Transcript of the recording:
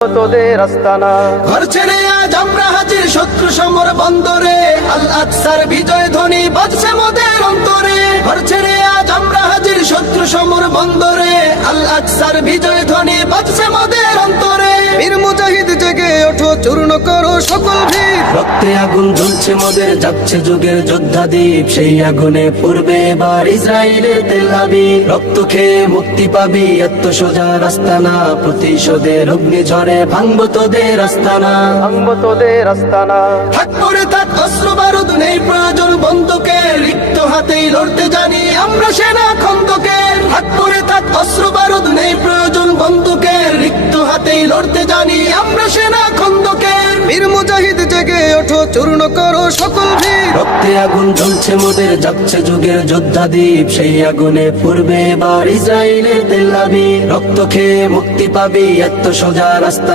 তোদের আস্তানা। ঘর ছেড়ে আজ আমরা হাজির শত্রু সমর বন্দরে, আল আকসার বিজয় ধ্বনি বাজছে মোদের অন্তরে। ঘর ছেড়ে আজ আমরা হাজির শত্রু সমর বন্দরে, আল আকসার বিজয় ধ্বনি বাজছে মোদের অন্তরে। বীর মুজাহিদ জেগে ওঠো, চূর্ণ করো সকল ভিড়। রক্তে আগুন জ্বলছে মোদের, যাচ্ছে যুগের যোদ্ধা দ্বীপ। সেই আগুনে পূর্বে এবার ইসরায়েলের তেল আবিব। রক্ত খেয়ে মুক্তি পাবি, এত সোজা রাস্তা না। প্রতিশোধের অগ্নি ঝরে ভাঙবো তোদের আস্তানা। ভাঙবো তোদের আস্তানা। থাক করে থাক অস্ত্র বারুদ, নেই প্রয়োজন বন্দুকের। রিক্ত হাতেই লড়তে জানি আমরা সেনা খন্দকের। থাক করে থাক অস্ত্র বারুদ, নেই প্রয়োজন বন্দুকের। রিক্ত হাতেই লড়তে জানি আমরা সেনা খন্দকের। বীর মুজাহিদ জেগে ওঠো, চূর্ণ করো সকল ভিড়। রক্তে আগুন জ্বলছে মোদের, যাচ্ছে যুগের যোদ্ধা দ্বীপ। সেই আগুনে পূর্বে এবার ইসরায়েলের তেল আবিব। রক্ত খেয়ে মুক্তি পাবি, এত সোজা রাস্তা